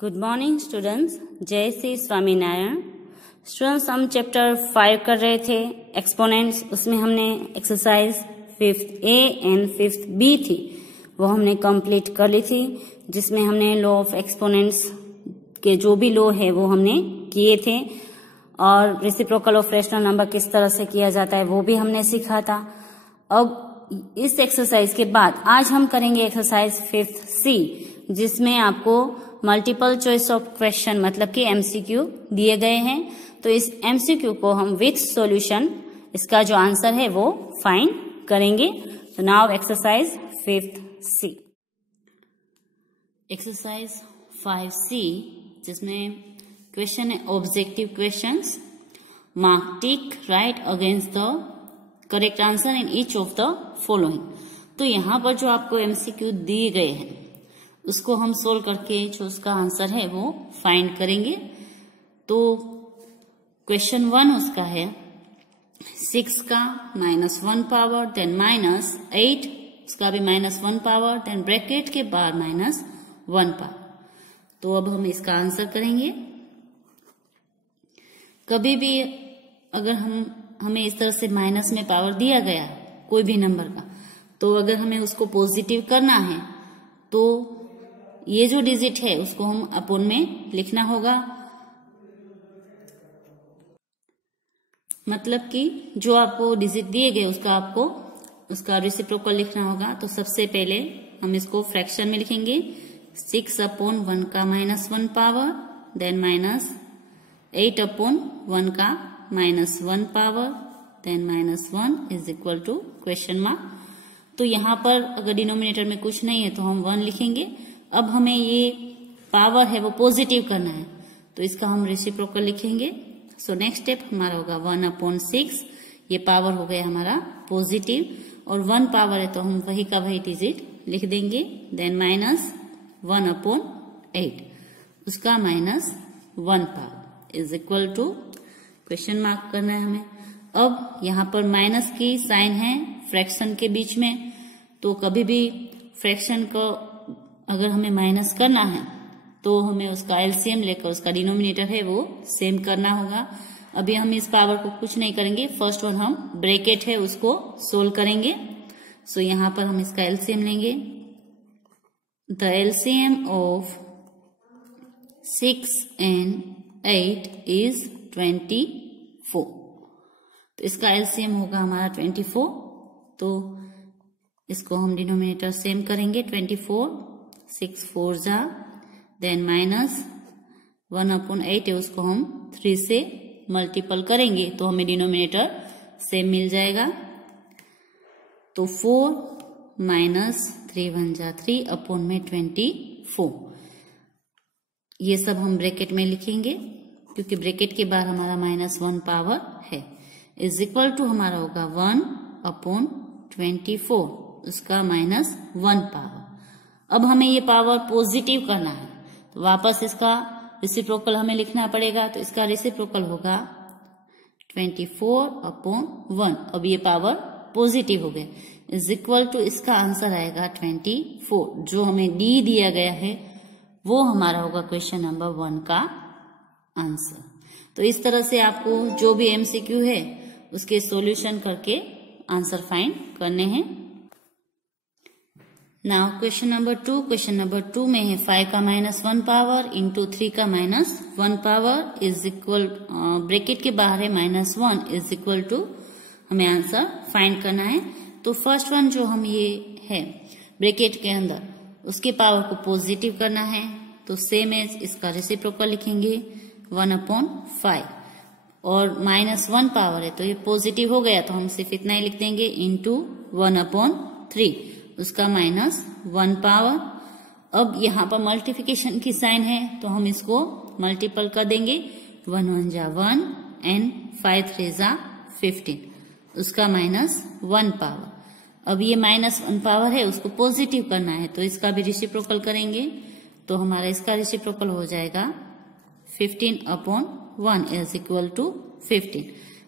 Good morning students, जय Shri Swaminarayan. Students, हम chapter 5 कर रहे थे एक्सपोनेंट्स। उसमें हमने exercise 5th A and 5th B थी, वो हमने कंप्लीट कर ली थी, जिसमें हमने लॉ ऑफ एक्सपोनेंट्स के जो भी लॉ है वो हमने किए थे, और रेसिप्रोकल ऑफ रैशनल नंबर किस तरह से किया जाता है वो भी हमने सीखा था। अब इस एक्सरसाइज के बाद आज हम करेंगे एक्सरसाइज 5th C, जिसमें आपको मल्टीपल चॉइस ऑफ क्वेश्चन मतलब कि एमसीक्यू दिए गए हैं। तो इस एमसीक्यू को हम विथ सॉल्यूशन, इसका जो आंसर है वो फाइंड करेंगे। तो now exercise 5th C। Exercise 5C, जिसमें क्वेश्चन है objective questions. Mark tick right against the correct answer in each of the following. तो यहाँ पर जो आपको एमसीक्यू दिए गए हैं उसको हम सोल्व करके जो उसका आंसर है वो फाइंड करेंगे। तो क्वेश्चन 1 उसका है 6 का -1 पावर, देन -8, उसका भी -1 पावर, देन ब्रैकेट के बाद -1 पावर। तो अब हम इसका आंसर करेंगे। कभी भी अगर हमें इस तरह से माइनस में पावर दिया गया कोई भी नंबर का, तो अगर हमें उसको पॉजिटिव करना है तो ये जो डिजिट है उसको हम अपोन में लिखना होगा। मतलब कि जो आपको डिजिट दिए गए उसका रेसिप्रोकल लिखना होगा। तो सबसे पहले हम इसको फ्रैक्शन में लिखेंगे। 6/1 का -1 पावर, देन -8/1 का -1 power, then -1 is equal to question mark. तो यहाँ पर अगर डिनोमिनेटर में कुछ नहीं है तो हम 1 लिखेंगे। अब हमें ये पावर है वो पॉजिटिव करना है, तो इसका हम रेसिप्रोकल लिखेंगे। सो नेक्स्ट स्टेप हमारा होगा 1/6। ये पावर हो गया हमारा पॉजिटिव, और 1 पावर है तो हम वही का वही डिजिट लिख देंगे। देन -1/8, उसका -1 power is equal to question mark करना है हमें। अब यहाँ पर माइनस की साइन है फ्रैक्शन के बीच में, तो कभी भी फ्रैक्शन को अगर हमें माइनस करना है तो हमें उसका एलसीएम लेकर उसका डिनोमिनेटर है वो सेम करना होगा। अभी हम इस पावर को कुछ नहीं करेंगे, फर्स्ट वन हम ब्रैकेट है उसको सोल्व करेंगे। सो यहाँ पर हम इसका एलसीएम लेंगे। The LCM of 6 and 8 is 24। तो इसका एलसीएम होगा हमारा 24। तो इसको हम डिनोमिनेटर सेम करेंगे 24, 6 4 जा, देन -1/8 है उसको हम 3 से मल्टीपल करेंगे तो हमें डिनोमिनेटर सेम मिल जाएगा। तो 4 -3 1 जा 3 अपॉन में 24। ये सब हम ब्रैकेट में लिखेंगे क्योंकि ब्रैकेट के बाद हमारा -1 पावर है, इज इक्वल टू हमारा होगा 1/24, उसका -1 पावर। अब हमें ये पावर पॉजिटिव करना है तो वापस इसका रेसिप्रोकल हमें लिखना पड़ेगा। तो इसका रेसिप्रोकल होगा 24/1। अब ये पावर पॉजिटिव हो गया, इज इक्वल टू इसका आंसर आएगा 24। जो हमें डी दिया गया है वो हमारा होगा क्वेश्चन नंबर 1 का आंसर। तो इस तरह से आपको जो भी एमसीक्यू है उसके सॉल्यूशन करके आंसर फाइंड करने हैं। Now question number 2। Question number 2 में है 5 का -1 पावर इंटू 3 का -1 पावर इज इक्वल, ब्रैकेट के बाहर है -1 इज इक्वल टू, हमें आंसर फाइंड करना है। तो फर्स्ट वन जो हम ये है ब्रैकेट के अंदर उसके पावर को पॉजिटिव करना है, तो सेम एज इसका रेसिप्रोकल लिखेंगे 1/5, और -1 पावर है तो ये पॉजिटिव हो गया तो हम सिर्फ इतना ही लिख देंगे इंटू 1/3, उसका -1 पावर। अब यहाँ पर मल्टीप्लिकेशन की साइन है तो हम इसको मल्टीपल कर देंगे। 1 1 जा 1 एंड 5 3 जा 15, उसका -1 पावर। अब ये -1 पावर है उसको पॉजिटिव करना है तो इसका भी रेसिप्रोकल करेंगे। तो हमारा इसका रेसिप्रोकल हो जाएगा 15/1 इज इक्वल टू 15।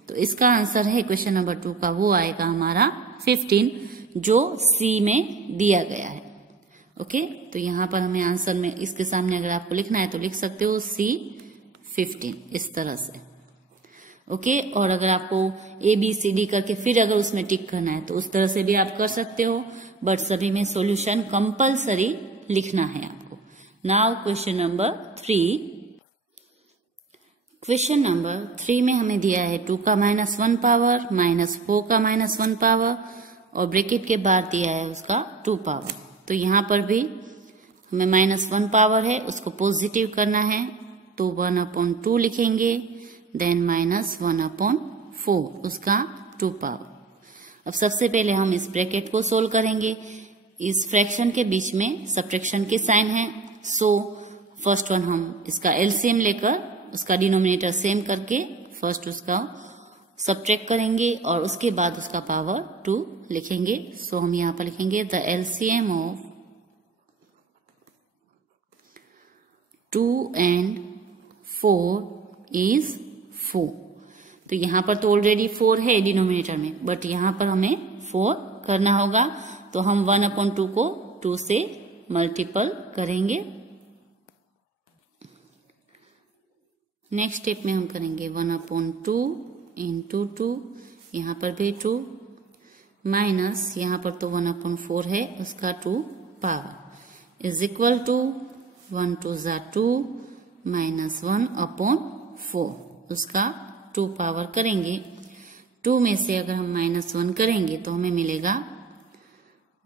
तो इसका आंसर है क्वेश्चन नंबर 2 का वो आएगा हमारा 15, जो सी में दिया गया है। ओके, तो यहाँ पर हमें आंसर में इसके सामने अगर आपको लिखना है तो लिख सकते हो C15 इस तरह से। ओके, और अगर आपको ABCD करके फिर अगर उसमें टिक करना है तो उस तरह से भी आप कर सकते हो, बट सभी में सॉल्यूशन कंपलसरी लिखना है आपको। Now question number 3। Question number 3 में हमें दिया है 2 का -1 पावर माइनस 4 का -1 पावर और ब्रैकेट के बाद दिया है उसका 2 पावर। तो यहाँ पर भी हमें -1 पावर है, उसको पॉजिटिव करना है तो 1/2 लिखेंगे, देन -1/4 उसका 2 पावर। अब सबसे पहले हम इस ब्रैकेट को सोल्व करेंगे। इस फ्रैक्शन के बीच में सब्ट्रैक्शन के साइन है, सो फर्स्ट वन हम इसका एलसीएम लेकर उसका डिनोमिनेटर सेम करके फर्स्ट उसका सब्ट्रैक्ट करेंगे और उसके बाद उसका पावर 2 लिखेंगे। सो हम यहाँ पर लिखेंगे the LCM of 2 and 4 is 4। तो यहाँ पर तो ऑलरेडी 4 है डिनोमिनेटर में, बट यहाँ पर हमें 4 करना होगा, तो हम 1/2 को 2 से मल्टीपल करेंगे। नेक्स्ट स्टेप में हम करेंगे 1/2 इंटू 2, यहाँ पर भी 2 माइनस यहाँ पर तो 1/4 है उसका 2 power is equal to 1 2 = 2 minus 1/4 उसका 2 पावर करेंगे। 2 में से अगर हम -1 करेंगे तो हमें मिलेगा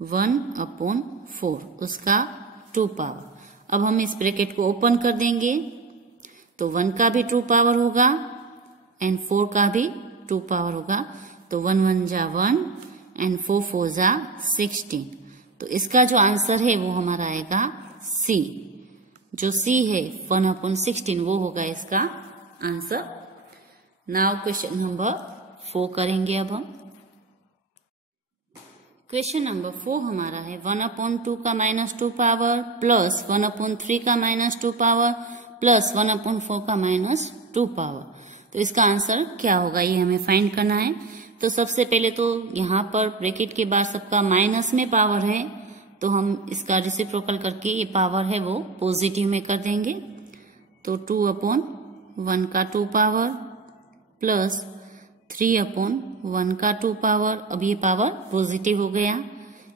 1/4 उसका 2 पावर। अब हम इस ब्रैकेट को ओपन कर देंगे तो 1 का भी 2 पावर होगा एंड 4 का भी 2 पावर होगा, तो 1 1 = 1 एंड 4 4 = 16। तो इसका जो आंसर है वो हमारा आएगा C। जो C है 1/16 वो होगा इसका आंसर। नाउ क्वेश्चन नंबर 4 करेंगे अब हम। क्वेश्चन नंबर 4 हमारा है 1/2 का -2 पावर प्लस 1/3 का -2 पावर प्लस 1/4 का -2 पावर। तो इसका आंसर क्या होगा ये हमें फाइंड करना है। तो सबसे पहले तो यहाँ पर ब्रैकेट के बाद सबका माइनस में पावर है, तो हम इसका रेसिप्रोकल करके ये पावर है वो पॉजिटिव में कर देंगे। तो 2/1 का 2 पावर प्लस 3/1 का 2 पावर, अब ये पावर पॉजिटिव हो गया।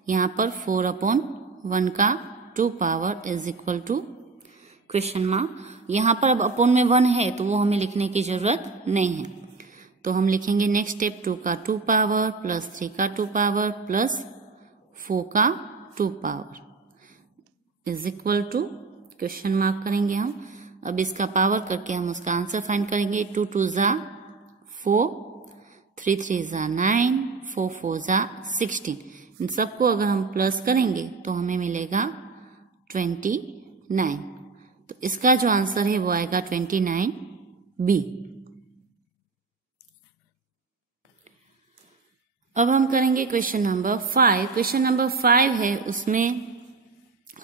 यहाँ पर 4/1 का 2 power is equal to question mark. यहाँ पर अब अपॉन में 1 है तो वो हमें लिखने की जरूरत नहीं है, तो हम लिखेंगे नेक्स्ट स्टेप 2 का 2 पावर प्लस 3 का 2 पावर प्लस 4 का 2 power is equal to question mark करेंगे हम। अब इसका पावर करके हम उसका आंसर फाइंड करेंगे। 2 2 = 4, 3 3 = 9, 4 4 = 16। इन सबको अगर हम प्लस करेंगे तो हमें मिलेगा 29। तो इसका जो आंसर है वो आएगा 29B। अब हम करेंगे क्वेश्चन नंबर 5। क्वेश्चन नंबर 5 है उसमें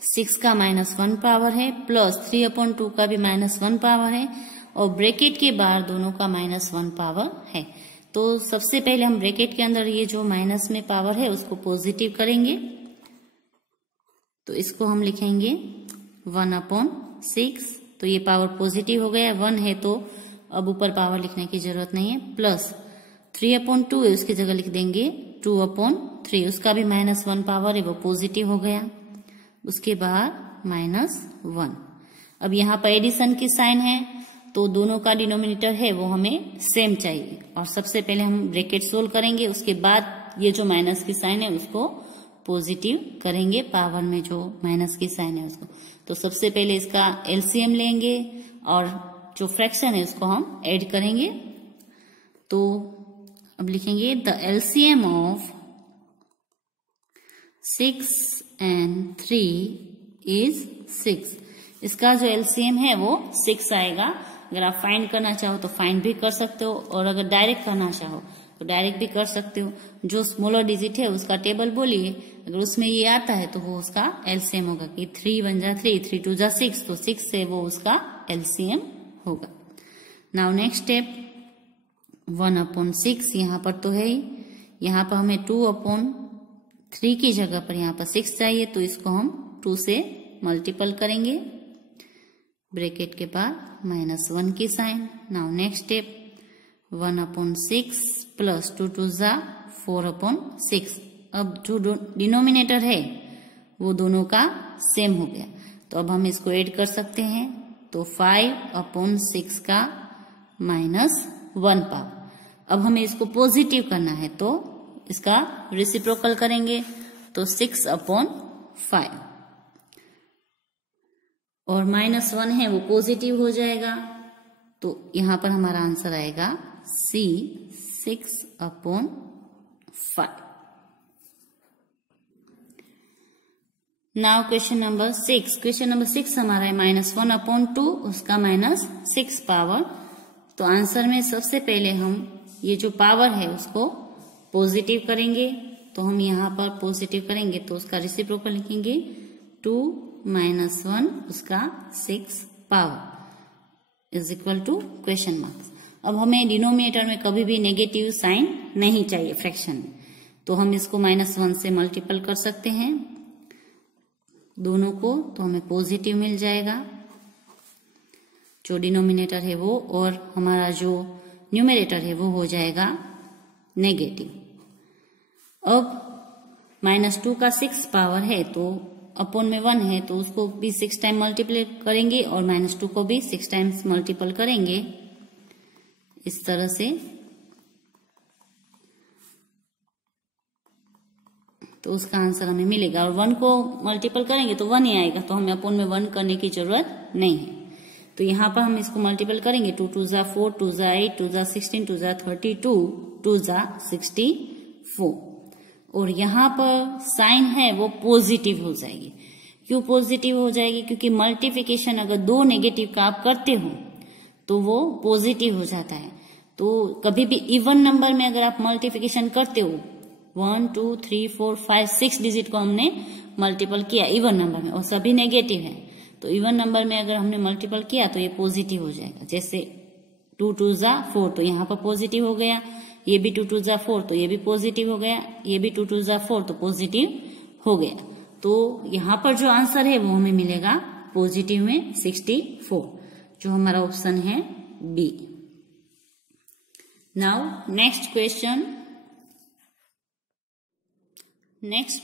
6 का -1 पावर है प्लस 3/2 का भी -1 पावर है और ब्रैकेट के बाहर दोनों का -1 पावर है। तो सबसे पहले हम ब्रैकेट के अंदर ये जो माइनस में पावर है उसको पॉजिटिव करेंगे, तो इसको हम लिखेंगे 1/6। तो ये पावर पॉजिटिव हो गया, 1 है तो अब ऊपर पावर लिखने की जरूरत नहीं है। प्लस 3/2 है उसकी जगह लिख देंगे 2/3, उसका भी -1 पावर है वो पॉजिटिव हो गया। उसके बाद -1। अब यहाँ पर एडिशन की साइन है तो दोनों का डिनोमिनेटर है वो हमें सेम चाहिए, और सबसे पहले हम ब्रैकेट सोल्व करेंगे, उसके बाद ये जो माइनस की साइन है उसको पॉजिटिव करेंगे, पावर में जो माइनस की साइन है उसको। तो सबसे पहले इसका एलसीएम लेंगे और जो फ्रैक्शन है उसको हम ऐड करेंगे। तो अब लिखेंगे the LCM of 6 and 3 is 6। इसका जो एलसीएम है वो 6 आएगा। अगर आप फाइंड करना चाहो तो फाइंड भी कर सकते हो, और अगर डायरेक्ट करना चाहो तो डायरेक्ट भी कर सकते हो। जो स्मॉलर डिजिट है उसका टेबल बोलिए, अगर उसमें ये आता है तो वो उसका एलसीएम होगा कि 3 1 = 3, 3 2 = 6, तो 6 से वो उसका एलसीएम होगा। नाउ नेक्स्ट स्टेप 1/6 यहाँ पर तो है ही, यहाँ पर हमें 2/3 की जगह पर यहाँ पर 6 चाहिए, तो इसको हम 2 से मल्टीपल करेंगे, ब्रैकेट के बाद -1 की sign. Now next step 1/6 plus 2 2 जा 4/6। अब जो डिनोमिनेटर है वो दोनों का सेम हो गया, तो अब हम इसको ऐड कर सकते हैं। तो 5/6 का -1 पावर। अब हमें इसको पॉजिटिव करना है तो इसका रेसिप्रोकल करेंगे, तो 6/5 और -1 है वो पॉजिटिव हो जाएगा, तो यहां पर हमारा आंसर आएगा C 6/5। Now question number 6। Question number 6 हमारा है -1/2 उसका -6 पावर। तो आंसर में सबसे पहले हम ये जो पावर है उसको पॉजिटिव करेंगे, तो हम यहाँ पर पॉजिटिव करेंगे तो उसका रेसिप्रोकल लिखेंगे 2 - 1 उसका 6 power is equal to question marks. अब हमें डिनोमिनेटर में कभी भी नेगेटिव साइन नहीं चाहिए फ्रैक्शन में, तो हम इसको -1 से मल्टीपल कर सकते हैं दोनों को, तो हमें पॉजिटिव मिल जाएगा जो डिनोमिनेटर है वो, और हमारा जो न्यूमरेटर है वो हो जाएगा नेगेटिव। अब -2 का 6 पावर है तो अपॉन में 1 है, तो उसको भी 6 टाइम मल्टीप्लाई करेंगे और -2 को भी 6 टाइम्स मल्टीपल करेंगे इस तरह से। तो उसका आंसर हमें मिलेगा, और 1 को मल्टीपल करेंगे तो 1 ही आएगा, तो हमें अपॉन में 1 करने की जरूरत नहीं है। तो यहाँ पर हम इसको मल्टीपल करेंगे 2 2 जा 4 2 जा 8 2 जा 16 2 जा 32 2 जा 64, और यहाँ पर साइन है वो पॉजिटिव हो जाएगी। क्यों पॉजिटिव हो जाएगी? क्योंकि मल्टीप्लिकेशन अगर 2 नेगेटिव का आप करते हो तो वो पॉजिटिव हो जाता है। तो कभी भी इवन नंबर में अगर आप मल्टीप्लिकेशन करते हो 1 2 3 4 5 6 डिजिट को हमने मल्टीपल किया इवन नंबर में और सभी नेगेटिव है, तो इवन नंबर में अगर हमने मल्टीपल किया तो ये पॉजिटिव हो जाएगा। जैसे 2 2 जा 4 तो यहाँ पर पॉजिटिव हो गया, ये भी 2 2 जा 4 तो ये भी पॉजिटिव हो गया, ये भी 2 2 जा 4 तो पॉजिटिव हो गया। तो यहाँ पर जो आंसर है वो हमें मिलेगा पॉजिटिव में 64, जो हमारा ऑप्शन है बी। नाउ नेक्स्ट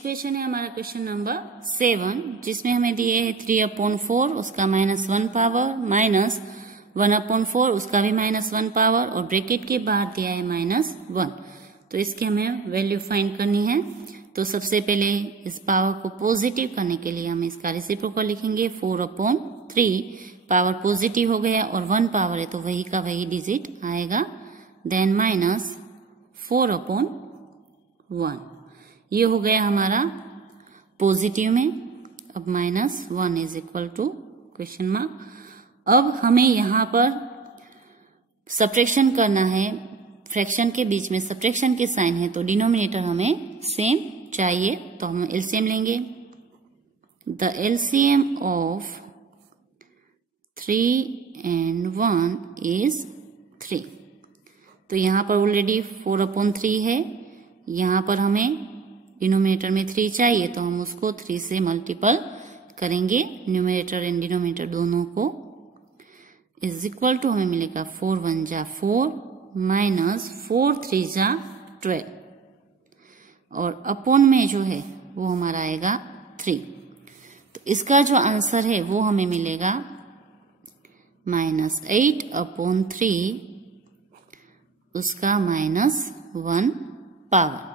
क्वेश्चन है हमारा क्वेश्चन नंबर 7, जिसमें हमें दिए है 3/4 उसका -1 पावर माइनस 1/4 उसका भी -1 पावर, और ब्रैकेट के बाहर दिया है -1। तो इसके हमें वैल्यू फाइंड करनी है। तो सबसे पहले इस पावर को पॉजिटिव करने के लिए हम इसका रेसिप्रोकल लिखेंगे 4/3। पावर पॉजिटिव हो गया और 1 पावर है तो वही का वही डिजिट आएगा, देन -4/1। ये हो गया हमारा पॉजिटिव में। अब -1 is equal to question mark. अब हमें यहाँ पर सब्ट्रैक्शन करना है, फ्रैक्शन के बीच में सब्ट्रैक्शन के साइन है तो डिनोमिनेटर हमें सेम चाहिए, तो हम एलसीएम लेंगे। The LCM of 3 and 1 is 3। तो यहाँ पर ऑलरेडी 4/3 है, यहाँ पर हमें डिनोमिनेटर में 3 चाहिए तो हम उसको 3 से मल्टीपल करेंगे, न्यूमरेटर एंड डिनोमिनेटर दोनों को, इज इक्वल टू हमें मिलेगा 4 1 जा 4 माइनस 4 3 जा 12, और अपॉन में जो है वो हमारा आएगा 3। तो इसका जो आंसर है वो हमें मिलेगा -8/3 उसका -1 पावर।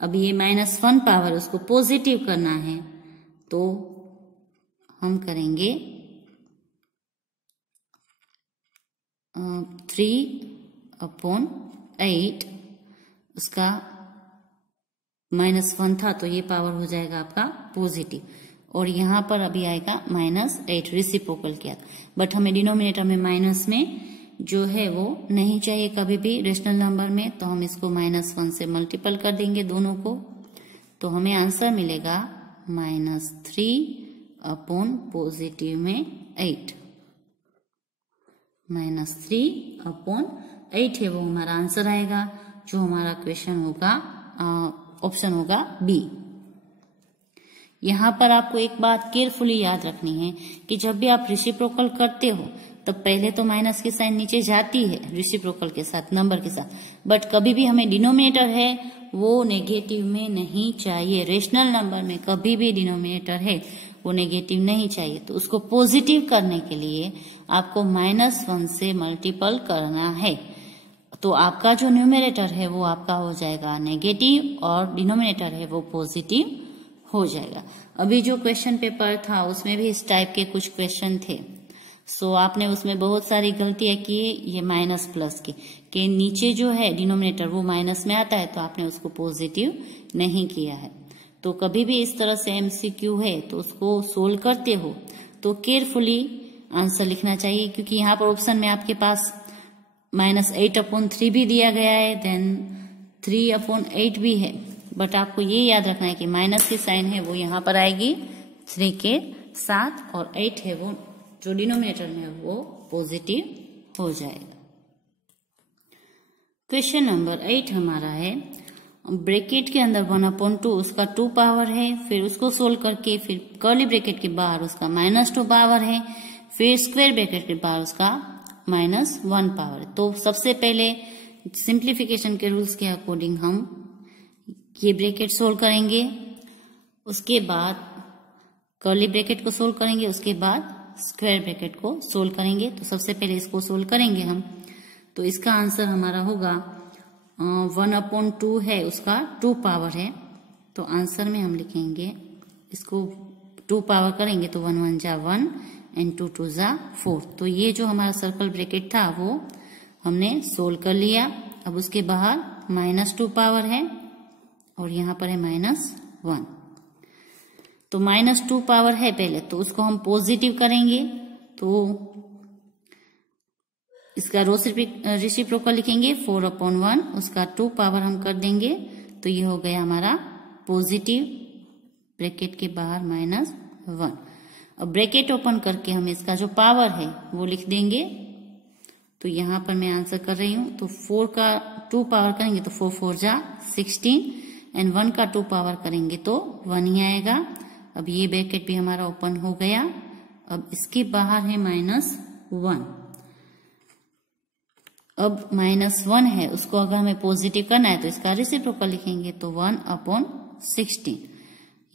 अब ये -1 पावर उसको पॉजिटिव करना है तो हम करेंगे 3/8 उसका -1 था तो ये पावर हो जाएगा आपका पॉजिटिव, और यहाँ पर अभी आएगा -8 रेसिप्रोकल किया, बट हमें डिनोमिनेटर में माइनस में जो है वो नहीं चाहिए कभी भी रेशनल नंबर में, तो हम इसको -1 से मल्टीपल कर देंगे दोनों को, तो हमें आंसर मिलेगा -3/पॉजिटिव में 8। -3/8 है वो हमारा आंसर आएगा, जो हमारा क्वेश्चन होगा ऑप्शन होगा बी। यहाँ पर आपको एक बात केयरफुली याद रखनी है कि जब भी आप रेसिप्रोकल करते हो तब पहले तो माइनस की साइन नीचे जाती है रेसिप्रोकल के साथ, नंबर के साथ, बट कभी भी हमें डिनोमिनेटर है वो नेगेटिव में नहीं चाहिए। रेशनल नंबर में कभी भी डिनोमिनेटर है वो नेगेटिव नहीं चाहिए। तो उसको पॉजिटिव करने के लिए आपको -1 से मल्टीपल करना है। तो आपका जो न्यूमरेटर है वो आपका हो जाएगा नेगेटिव और डिनोमिनेटर है वो पॉजिटिव हो जाएगा। अभी जो क्वेश्चन पेपर था उसमें भी इस टाइप के कुछ क्वेश्चन थे। सो आपने उसमें बहुत सारी गलतियां की, ये माइनस प्लस के नीचे जो है डिनोमिनेटर वो माइनस में आता है तो आपने उसको पॉजिटिव नहीं किया है। तो कभी भी इस तरह से एमसीक्यू है तो उसको सोल्व करते हो तो केयरफुली आंसर लिखना चाहिए, क्योंकि यहाँ पर ऑप्शन में आपके पास -8/3 भी दिया गया है, देन 3/8 भी है, बट आपको ये याद रखना है कि माइनस की साइन है वो यहाँ पर आएगी 3 के साथ और 8 है वो जो डिनोमिनेटर में है वो पॉजिटिव हो जाएगा। क्वेश्चन नंबर 8 हमारा है, ब्रैकेट के अंदर 1/2 उसका 2 पावर है, फिर उसको सोल्व करके फिर कर्ली ब्रैकेट के बाहर उसका -2 पावर है, फिर स्क्वायर ब्रैकेट के बाहर उसका -1 पावर है। तो सबसे पहले सिंप्लीफिकेशन के रूल्स के अकॉर्डिंग हम ये ब्रैकेट सोल्व करेंगे, उसके बाद कर्ली ब्रैकेट को सोल्व करेंगे, उसके बाद स्क्वायर ब्रैकेट को सोल्व करेंगे। तो सबसे पहले इसको सोल्व करेंगे हम, तो इसका आंसर हमारा होगा 1/2 है उसका 2 पावर है, तो आंसर में हम लिखेंगे इसको 2 पावर करेंगे तो 1 1 जा 1 एंड 2 2 जा 4। तो ये जो हमारा सर्कल ब्रैकेट था वो हमने सोल्व कर लिया। अब उसके बाहर -2 पावर है और यहाँ पर है -1, तो -2 पावर है पहले, तो उसको हम पॉजिटिव करेंगे तो इसका रेसिप्रोकल लिखेंगे 4/1, उसका 2 पावर हम कर देंगे तो ये हो गया हमारा पॉजिटिव, ब्रैकेट के बाहर -1। अब ब्रैकेट ओपन करके हम इसका जो पावर है वो लिख देंगे। तो यहाँ पर मैं आंसर कर रही हूँ, तो 4 का 2 पावर करेंगे तो 4 4 जा 16 एंड 1 का 2 पावर करेंगे तो 1 ही आएगा। अब ये ब्रैकेट भी हमारा ओपन हो गया। अब इसके बाहर है -1, अब -1 है उसको अगर हमें पॉजिटिव करना है तो इसका रेसिप्रोकल लिखेंगे तो 1/16,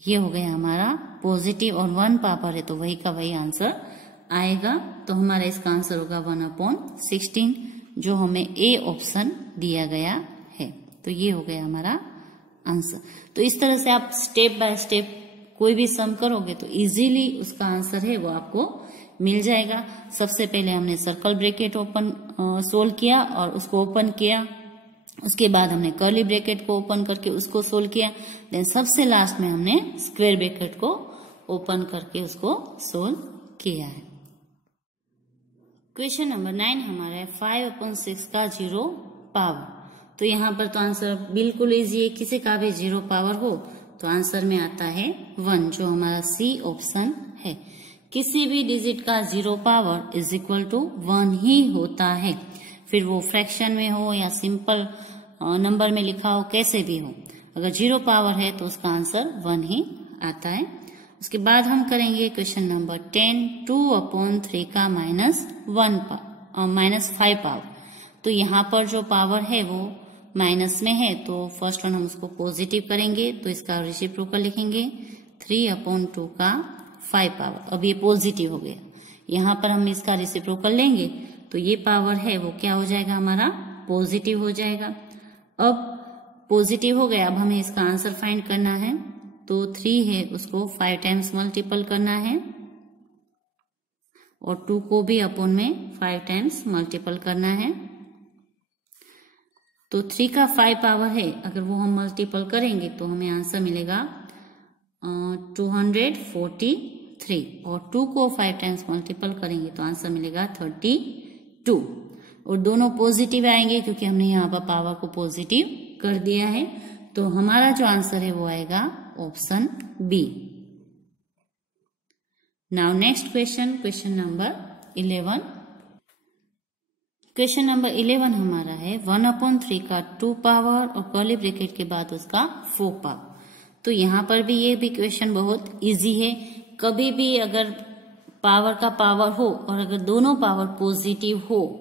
ये हो गया हमारा पॉजिटिव और 1 पावर है तो वही का वही आंसर आएगा। तो हमारा इसका आंसर होगा 1/16 जो हमें ए ऑप्शन दिया गया है। तो ये हो गया हमारा आंसर। तो इस तरह से आप स्टेप बाय स्टेप कोई भी सम करोगे तो इजीली उसका आंसर है वो आपको मिल जाएगा। सबसे पहले हमने सर्कल ब्रैकेट ओपन सोल्व किया और उसको ओपन किया, उसके बाद हमने कर्ली ब्रैकेट को ओपन करके उसको सोल्व किया, देन सबसे लास्ट में हमने स्क्वायर ब्रैकेट को ओपन करके उसको सोल्व किया है। क्वेश्चन नंबर 9 हमारा है 5/6 का 0 पावर। तो यहाँ पर तो आंसर बिल्कुल इजी है, किसी का भी 0 पावर हो तो आंसर में आता है 1 जो हमारा सी ऑप्शन है। किसी भी डिजिट का 0 पावर इज इक्वल टू 1 ही होता है, फिर वो फ्रैक्शन में हो या सिंपल नंबर में लिखा हो, कैसे भी हो, अगर 0 पावर है तो उसका आंसर 1 ही आता है। उसके बाद हम करेंगे क्वेश्चन नंबर 10 2/3 का -5 पावर। तो यहाँ पर जो पावर है वो माइनस में है तो फर्स्ट वन हम उसको पॉजिटिव करेंगे तो इसका रेसिप्रोकल लिखेंगे 3/2 का 5 पावर। अब ये पॉजिटिव हो गया, यहाँ पर हम इसका रेसिप्रोकल लेंगे तो ये पावर है वो क्या हो जाएगा हमारा पॉजिटिव हो जाएगा। अब पॉजिटिव हो गया, अब हमें इसका आंसर फाइंड करना है तो 3 है उसको 5 टाइम्स मल्टीपल करना है और 2 को भी अपॉन में 5 टाइम्स मल्टीपल करना है। तो 3 का 5 पावर है, अगर वो हम मल्टीपल करेंगे तो हमें आंसर मिलेगा 243 और 2 को 5 टाइम्स मल्टीपल करेंगे तो आंसर मिलेगा 32 और दोनों पॉजिटिव आएंगे क्योंकि हमने यहाँ पर पावर को पॉजिटिव कर दिया है। तो हमारा जो आंसर है वो आएगा option B. Now next question, question number 11। Question number 11 हमारा है 1/3 का 2 पावर और कर्ली ब्रैकेट के बाद उसका 4 पावर। तो यहाँ पर भी ये भी क्वेश्चन बहुत इजी है। कभी भी अगर पावर का पावर हो और अगर दोनों पावर पॉजिटिव हो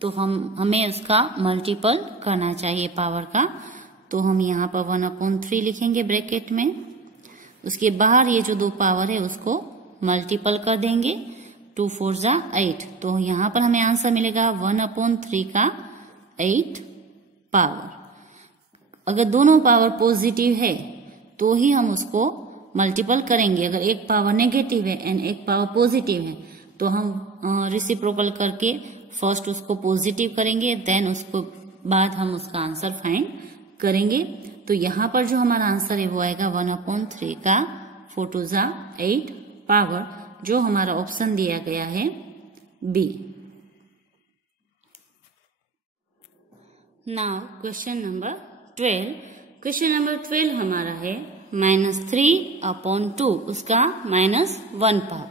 तो हमें उसका मल्टीपल करना चाहिए पावर का। तो हम यहाँ पर 1/3 लिखेंगे ब्रैकेट में, उसके बाहर ये जो दो पावर है उसको मल्टीपल कर देंगे। 2 4 जा 8, तो यहाँ पर हमें आंसर मिलेगा 1/3 का 8 पावर। अगर दोनों पावर पॉजिटिव है तो ही हम उसको मल्टीपल करेंगे। अगर एक पावर नेगेटिव है एंड एक पावर पॉजिटिव है तो हम रिसिप्रोकल करके फर्स्ट उसको पॉजिटिव करेंगे, देन उसको बाद हम उसका आंसर फाइंड करेंगे। तो यहाँ पर जो हमारा आंसर है वो आएगा 1/3 का 4 2 जा 8 पावर, जो हमारा ऑप्शन दिया गया है B. Now question number 12। Question number 12 हमारा है -3/2, उसका -1 पावर।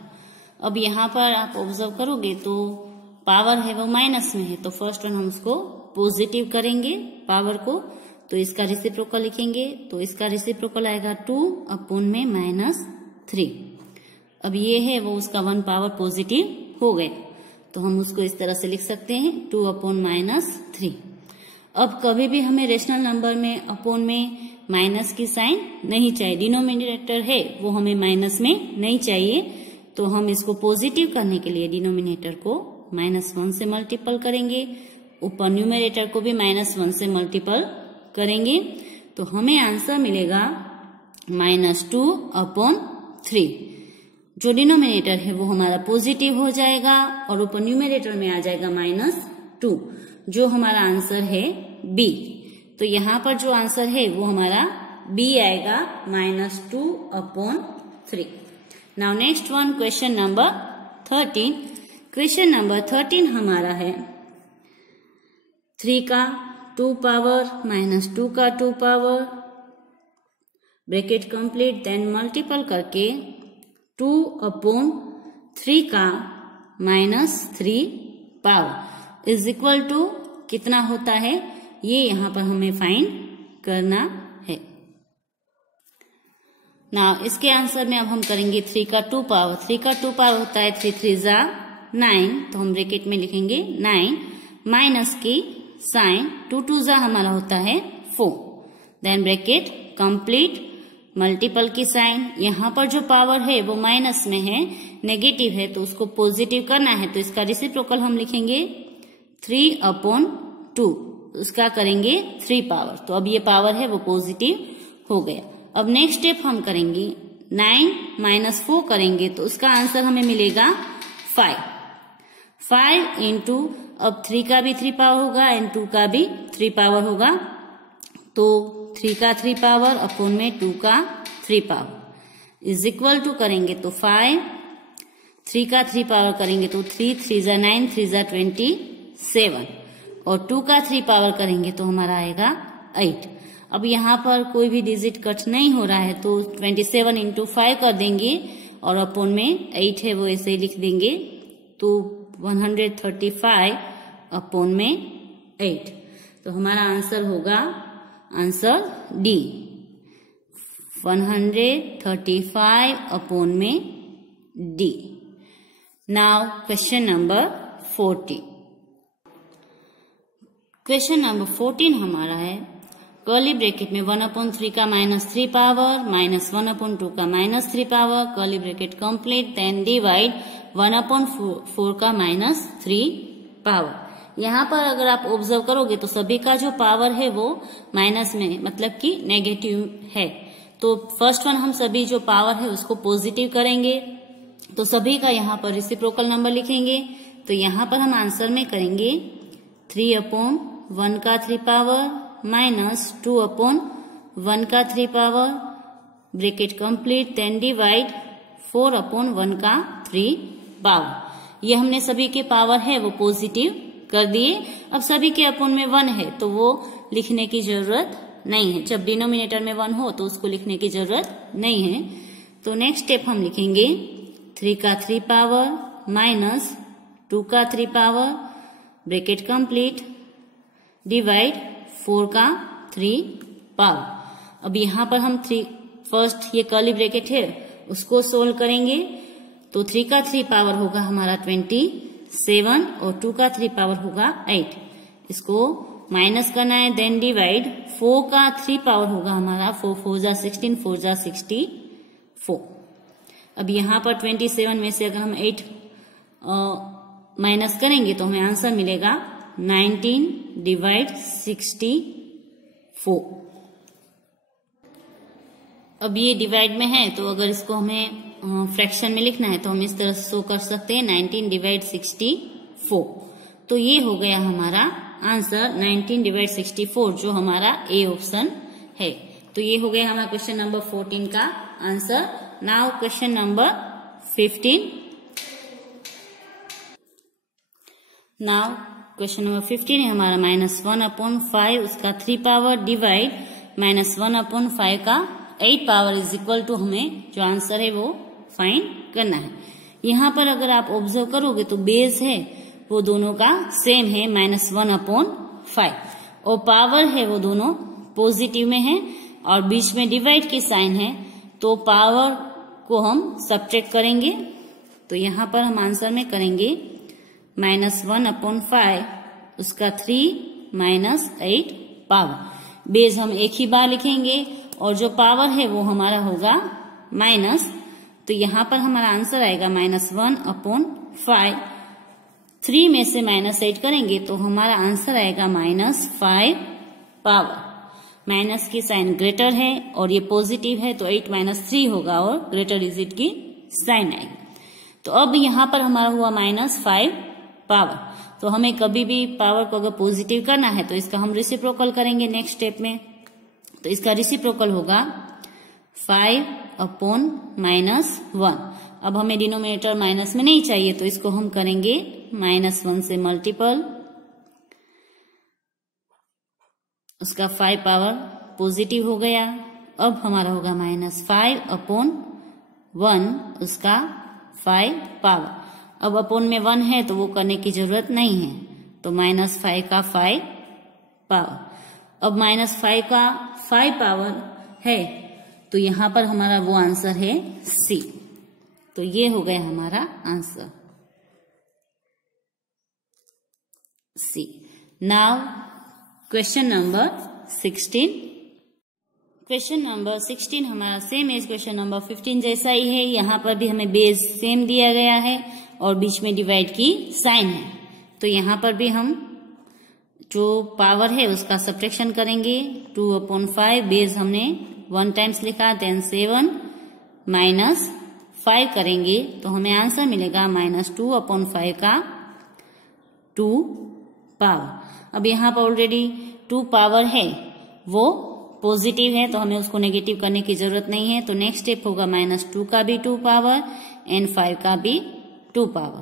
अब यहाँ पर आप ऑब्जर्व करोगे तो पावर है वो माइनस में है, तो फर्स्ट वन हम उसको पॉजिटिव करेंगे पावर को, तो इसका रेसिप्रोकल लिखेंगे। तो इसका रेसिप्रोकल आएगा 2/-3। अब ये है वो उसका 1 पावर पॉजिटिव हो गया, तो हम उसको इस तरह से लिख सकते हैं 2/-3। अब कभी भी हमें रेशनल नंबर में अपोन में माइनस की साइन नहीं चाहिए, डिनोमिनेटर है वो हमें माइनस में नहीं चाहिए। तो हम इसको पॉजिटिव करने के लिए डिनोमिनेटर को -1 से मल्टीपल करेंगे, ऊपर न्यूमरेटर को भी -1 से मल्टीपल करेंगे, तो हमें आंसर मिलेगा -2/3। जो डिनोमिनेटर है वो हमारा पॉजिटिव हो जाएगा और ऊपर न्यूमरेटर में आ जाएगा -2, जो हमारा आंसर है बी। तो यहाँ पर जो आंसर है वो हमारा बी आएगा -2/3। Now next one, question number 13। Question number 13 हमारा है 3 का 2 पावर -2 का 2 power, bracket complete, then multiple करके 2/3 का -3 पावर इज इक्वल टू कितना होता है, ये यहाँ पर हमें फाइंड करना है। ना इसके आंसर में अब हम करेंगे 3 का 2 पावर। 3 का 2 पावर होता है 3 3 जा 9, तो हम ब्रैकेट में लिखेंगे 9 माइनस की साइन 2 2 जा हमारा होता है 4, देन ब्रैकेट कंप्लीट, मल्टीपल की साइन। यहाँ पर जो पावर है वो माइनस में है, नेगेटिव है, तो उसको पॉजिटिव करना है, तो इसका रेसिप्रोकल हम लिखेंगे 3/2, उसका करेंगे 3 पावर। तो अब ये पावर है वो पॉजिटिव हो गया। अब नेक्स्ट स्टेप हम करेंगे 9 - 4 करेंगे, तो उसका आंसर हमें मिलेगा 5 इंटू, अब 3 का भी 3 पावर होगा एंड 2 का भी 3 पावर होगा, तो 3 का 3 पावर अपॉन में 2 का 3 पावर इज इक्वल टू करेंगे तो 5, 3 का 3 पावर करेंगे तो 3 3 जा 9, 3 जा 27, और 2 का 3 पावर करेंगे तो हमारा आएगा 8। अब यहाँ पर कोई भी डिजिट कट नहीं हो रहा है, तो 27 इंटू 5 कर देंगे और अपॉन में 8 है वो ऐसे ही लिख देंगे, तो 135 अपॉन में 8। तो हमारा आंसर होगा आंसर डी, 135 अपॉन में D. Now question number 14। Question number 14 हमारा है कर्ली ब्रैकेट में 1/3 का -3 पावर, -1/2 का -3 power, curly bracket complete, then divide 1/4 का -3 पावर। यहाँ पर अगर आप ऑब्जर्व करोगे तो सभी का जो पावर है वो माइनस में, मतलब कि नेगेटिव है। तो फर्स्ट वन हम सभी जो पावर है उसको पॉजिटिव करेंगे, तो सभी का यहाँ पर रेसिप्रोकल नंबर लिखेंगे। तो यहाँ पर हम आंसर में करेंगे 3/1 का 3 पावर -2/1 का 3 power, bracket complete, then divide 4/1 का 3 पावर। ये हमने सभी के पावर है वो पॉजिटिव कर दिए। अब सभी के अपॉन में 1 है तो वो लिखने की जरूरत नहीं है, जब डिनोमिनेटर में 1 हो तो उसको लिखने की जरूरत नहीं है। तो नेक्स्ट स्टेप हम लिखेंगे 3 का 3 पावर -2 का 3 पावर, ब्रैकेट कंप्लीट, डिवाइड 4 का 3 पावर। अब यहाँ पर हम फर्स्ट ये कर्ली ब्रैकेट है उसको सोल्व करेंगे तो 3 का 3 पावर होगा हमारा 27 और 2 का 3 पावर होगा 8। इसको माइनस करना है, देन डिवाइड। 4 का 3 पावर होगा हमारा 4 4 जा 16, 4 जा 64। अब यहाँ पर 27 में से अगर हम 8 माइनस करेंगे तो हमें आंसर मिलेगा 19 डिवाइड 64। अब ये डिवाइड में है तो अगर इसको हमें फ्रैक्शन में लिखना है तो हम इस तरह शो कर सकते हैं 19 डिवाइड 64। तो ये हो गया हमारा आंसर 19 डिवाइड 64 जो हमारा ए ऑप्शन है। तो ये हो गया हमारा क्वेश्चन नंबर 14 का answer. Now question number 15। Now question number 15 है हमारा -1/5 उसका 3 पावर डिवाइड -1/5 का 8 पावर इज इक्वल टू, हमें जो आंसर है वो फाइंड करना है। यहाँ पर अगर आप ऑब्जर्व करोगे तो बेस है वो दोनों का सेम है -1/5 और पावर है वो दोनों पॉजिटिव में है और बीच में डिवाइड की साइन है तो पावर को हम सब्ट्रैक्ट करेंगे। तो यहाँ पर हम आंसर में करेंगे -1/5 उसका 3 -8 पावर। बेस हम एक ही बार लिखेंगे और जो पावर है वो हमारा होगा माइनस। तो यहाँ पर हमारा आंसर आएगा -1/5। 3 में से -8 करेंगे तो हमारा आंसर आएगा -5 पावर। माइनस की साइन ग्रेटर है और ये पॉजिटिव है तो 8 - 3 होगा और ग्रेटर डिजिट की साइन आएगी। तो अब यहाँ पर हमारा हुआ -5 पावर। तो हमें कभी भी पावर को अगर पॉजिटिव करना है तो इसका हम रेसिप्रोकल करेंगे नेक्स्ट स्टेप में। तो इसका रेसिप्रोकल होगा 5/-1। अब हमें डिनोमिनेटर माइनस में नहीं चाहिए तो इसको हम करेंगे -1 से मल्टीपल। उसका 5 पावर पॉजिटिव हो गया। अब हमारा होगा -5/1 उसका 5 पावर। अब अपॉन में 1 है तो वो करने की जरूरत नहीं है तो -5 का 5 पावर। अब -5 का 5 पावर है तो यहाँ पर हमारा वो आंसर है सी। तो ये हो गया हमारा answer C. Now question number 16। Question number 16 हमारा सेम एज क्वेश्चन नंबर 15 जैसा ही है। यहाँ पर भी हमें बेस सेम दिया गया है और बीच में डिवाइड की साइन है। तो यहाँ पर भी हम जो पावर है उसका सब्ट्रैक्शन करेंगे। 2/5 बेस हमने 1 टाइम्स लिखा, देन 7 -5 करेंगे तो हमें आंसर मिलेगा -2/5 का 2 पावर। अब यहाँ पर ऑलरेडी 2 पावर है वो पॉजिटिव है तो हमें उसको नेगेटिव करने की जरूरत नहीं है। तो नेक्स्ट स्टेप होगा -2 का भी 2 पावर एंड 5 का भी 2 पावर।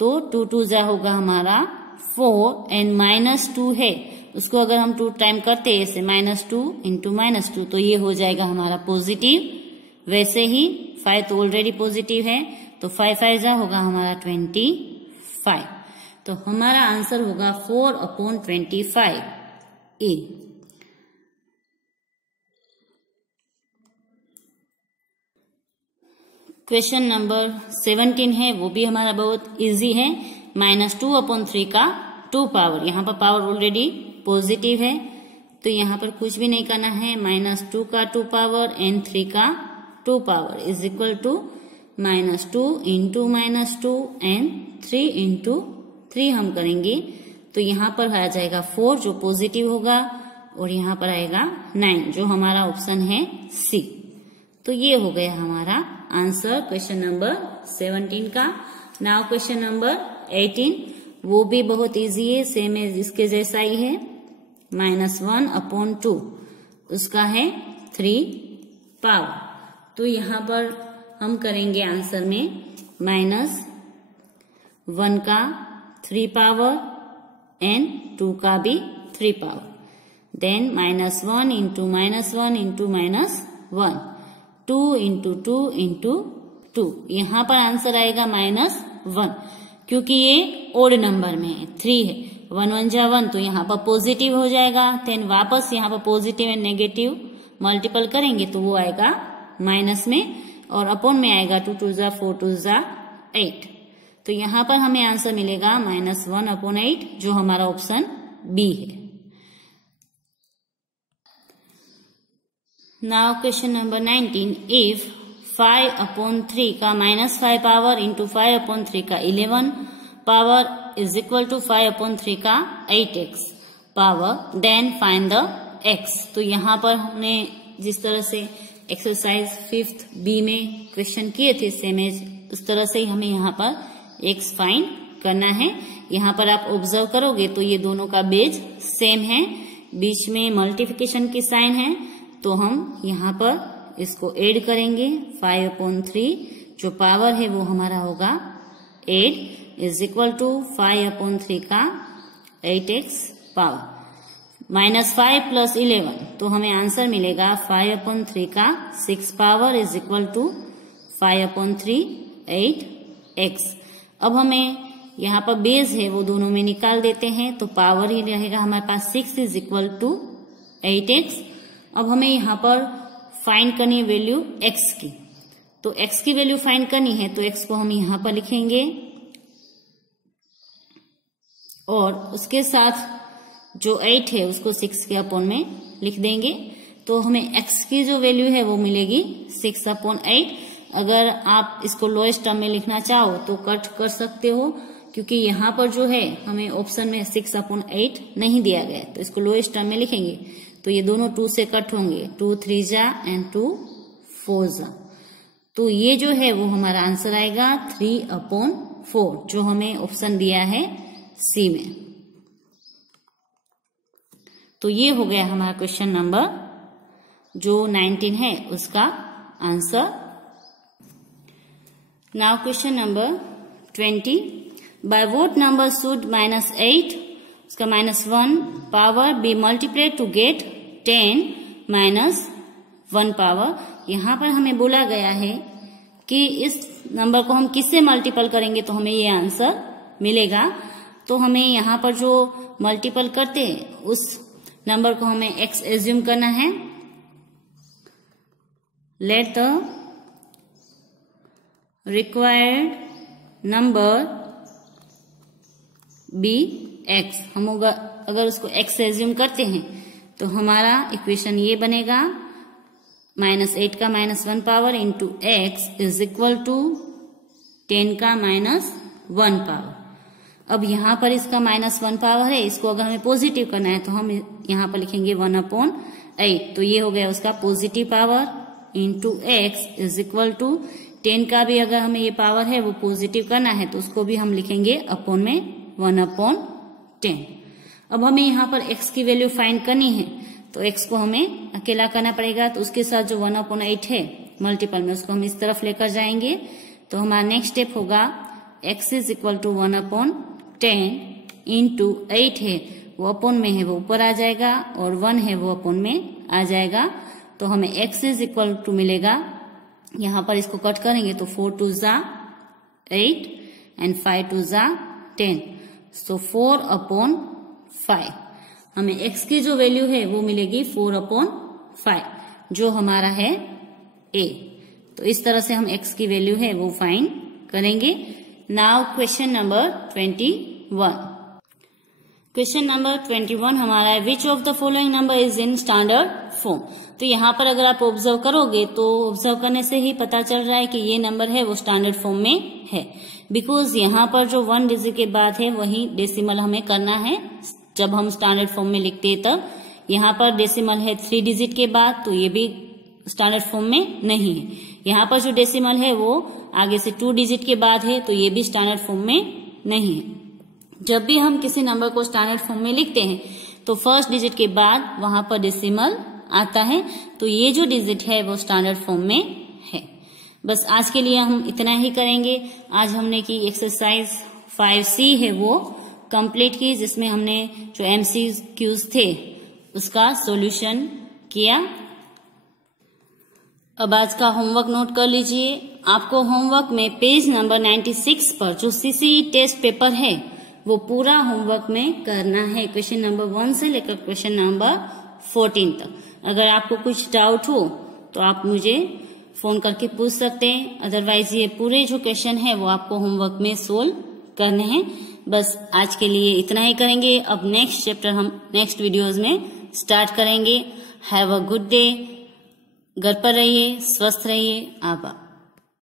तो 2 2 जा होगा हमारा 4 एंड -2 है उसको अगर हम 2 टाइम करते हैं ऐसे -2 इंटू -2 तो ये हो जाएगा हमारा पॉजिटिव। वैसे ही 5 तो ऑलरेडी पॉजिटिव है तो 5 5 जा होगा हमारा 25। तो हमारा आंसर होगा 4/25 ए। क्वेश्चन नंबर 17 है वो भी हमारा बहुत इजी है। -2/3 का 2 पावर। यहाँ पर पावर ऑलरेडी पॉजिटिव है तो यहाँ पर कुछ भी नहीं करना है। -2 का 2 पावर एंड 3 का 2 power is equal to -2 into -2 and 3 into 3 हम करेंगे तो यहाँ पर आ जाएगा 4 जो पॉजिटिव होगा और यहाँ पर आएगा 9 जो हमारा ऑप्शन है सी। तो ये हो गया हमारा आंसर क्वेश्चन नंबर 17 का। नाउ क्वेश्चन नंबर 18 वो भी बहुत इजी है, सेम है इसके जैसा ही है। -1/2 उसका है 3 पावर। तो यहाँ पर हम करेंगे आंसर में -1 का 3 पावर एंड 2 का भी 3 power, then -1 into -1 into -1, 2 into 2 into 2। यहाँ पर आंसर आएगा -1 क्योंकि ये ओड नंबर में है, 3 है। 1 1 जा 1 तो यहाँ पर पॉजिटिव हो जाएगा, देन वापस यहाँ पर पॉजिटिव एंड नेगेटिव मल्टीपल करेंगे तो वो आएगा माइनस में, और अपॉन में आएगा 2 2 जा 4 2 जा 8। तो यहाँ पर हमें आंसर मिलेगा -1/8, जो हमारा ऑप्शन बी है। नाउ क्वेश्चन नंबर 19, इफ 5/3 का -5 पावर इंटू 5/3 का 11 पावर इज इक्वल टू 5/3 का 8x power, then find the x। तो यहाँ पर हमने जिस तरह से एक्सरसाइज 5th बी में क्वेश्चन किए थे सेम एज उस तरह से ही हमें यहाँ पर x फाइंड करना है। यहाँ पर आप ऑब्जर्व करोगे तो ये दोनों का बेज सेम है, बीच में मल्टीप्लिकेशन की साइन है, तो हम यहाँ पर इसको ऐड करेंगे। 5/3 जो पावर है वो हमारा होगा 8 इज इक्वल टू 5/3 का 8x पावर, -5 + 11 तो हमें आंसर मिलेगा 5/3 का 6 power is equal to 5/3 8x। अब हमें यहाँ पर बेस है वो दोनों में निकाल देते हैं, तो पावर ही रहेगा हमारे पास 6 इज इक्वल टू 8x। अब हमें यहाँ पर फाइंड करनी है वैल्यू x की, तो x की वैल्यू फाइंड करनी है तो x को हम यहाँ पर लिखेंगे और उसके साथ जो 8 है उसको 6 के अपॉन में लिख देंगे। तो हमें x की जो वैल्यू है वो मिलेगी 6/8। अगर आप इसको लोएस्ट टर्म में लिखना चाहो तो कट कर सकते हो, क्योंकि यहाँ पर जो है हमें ऑप्शन में 6/8 नहीं दिया गया, तो इसको लोएस्ट टर्म में लिखेंगे तो ये दोनों 2 से कट होंगे, 2 3 जा एंड 2 4 जा। तो ये जो है वो हमारा आंसर आएगा 3/4, जो हमें ऑप्शन दिया है सी में। तो ये हो गया हमारा क्वेश्चन नंबर जो 19 है उसका answer. Now question number 20, by what number should -8 उसका -1 power be multiplied to get 10 -1 power. यहाँ पर हमें बोला गया है कि इस नंबर को हम किससे मल्टीपल करेंगे तो हमें ये आंसर मिलेगा। तो हमें यहाँ पर जो मल्टीपल करते हैं उस नंबर को हमें x एज्यूम करना है। Let the required number be x। हम अगर उसको x एज्यूम करते हैं तो हमारा इक्वेशन ये बनेगा -8 का -1 power into x is equal to 10 का -1 पावर। अब यहाँ पर इसका -1 पावर है, इसको अगर हमें पॉजिटिव करना है तो हम यहाँ पर लिखेंगे 1/8। तो ये हो गया उसका positive power into x is equal to 10 का भी अगर हमें ये पावर है वो पॉजिटिव करना है तो उसको भी हम लिखेंगे अपॉन में 1/10। अब हमें यहाँ पर x की वैल्यू फाइंड करनी है तो x को हमें अकेला करना पड़ेगा, तो उसके साथ जो 1/8 है मल्टीपल में उसको हम इस तरफ लेकर जाएंगे। तो हमारा नेक्स्ट स्टेप होगा x is equal to 1/10 into 8 है वो अपॉन में है वो ऊपर आ जाएगा और 1 है वो अपॉन में आ जाएगा। तो हमें x इज इक्वल टू मिलेगा, यहाँ पर इसको कट करेंगे तो 4 2 जा 8 एंड 5 2 जा 10, सो 4/5। हमें x की जो वैल्यू है वो मिलेगी 4/5, जो हमारा है a। तो इस तरह से हम x की वैल्यू है वो फाइंड करेंगे। Now question number 21। Question number 21 हमारा है, which of the following number is in standard form. तो यहाँ पर अगर आप ऑब्जर्व करोगे तो ऑब्जर्व करने से ही पता चल रहा है कि ये नंबर है वो स्टैंडर्ड फॉर्म में है, बिकॉज यहाँ पर जो 1 डिजिट के बाद है वही डेसिमल हमें करना है। जब हम स्टैंडर्ड फॉर्म में लिखते हैं तब यहाँ पर डेसिमल है 3 डिजिट के बाद, तो ये भी स्टैंडर्ड फॉर्म में नहीं है। यहाँ पर जो डेसिमल है वो आगे से 2 डिजिट के बाद है, तो ये भी स्टैंडर्ड फॉर्म में नहीं है। जब भी हम किसी नंबर को स्टैंडर्ड फॉर्म में लिखते हैं तो फर्स्ट डिजिट के बाद वहां पर डेसिमल आता है, तो ये जो डिजिट है वो स्टैंडर्ड फॉर्म में है। बस आज के लिए हम इतना ही करेंगे। आज हमने की एक्सरसाइज 5C है वो कंप्लीट की, जिसमें हमने जो MCQs थे उसका सॉल्यूशन किया। अब आज का होमवर्क नोट कर लीजिए। आपको होमवर्क में पेज नंबर 96 पर जो CCE टेस्ट पेपर है वो पूरा होमवर्क में करना है, क्वेश्चन नंबर 1 से लेकर क्वेश्चन नंबर 14 तक। अगर आपको कुछ डाउट हो तो आप मुझे फोन करके पूछ सकते हैं। अदरवाइज ये पूरे जो क्वेश्चन है वो आपको होमवर्क में सोल्व करने हैं। बस आज के लिए इतना ही करेंगे। अब नेक्स्ट चैप्टर हम नेक्स्ट वीडियोज में स्टार्ट करेंगे। Have a good day. घर पर रहिए, स्वस्थ रहिए। आभार।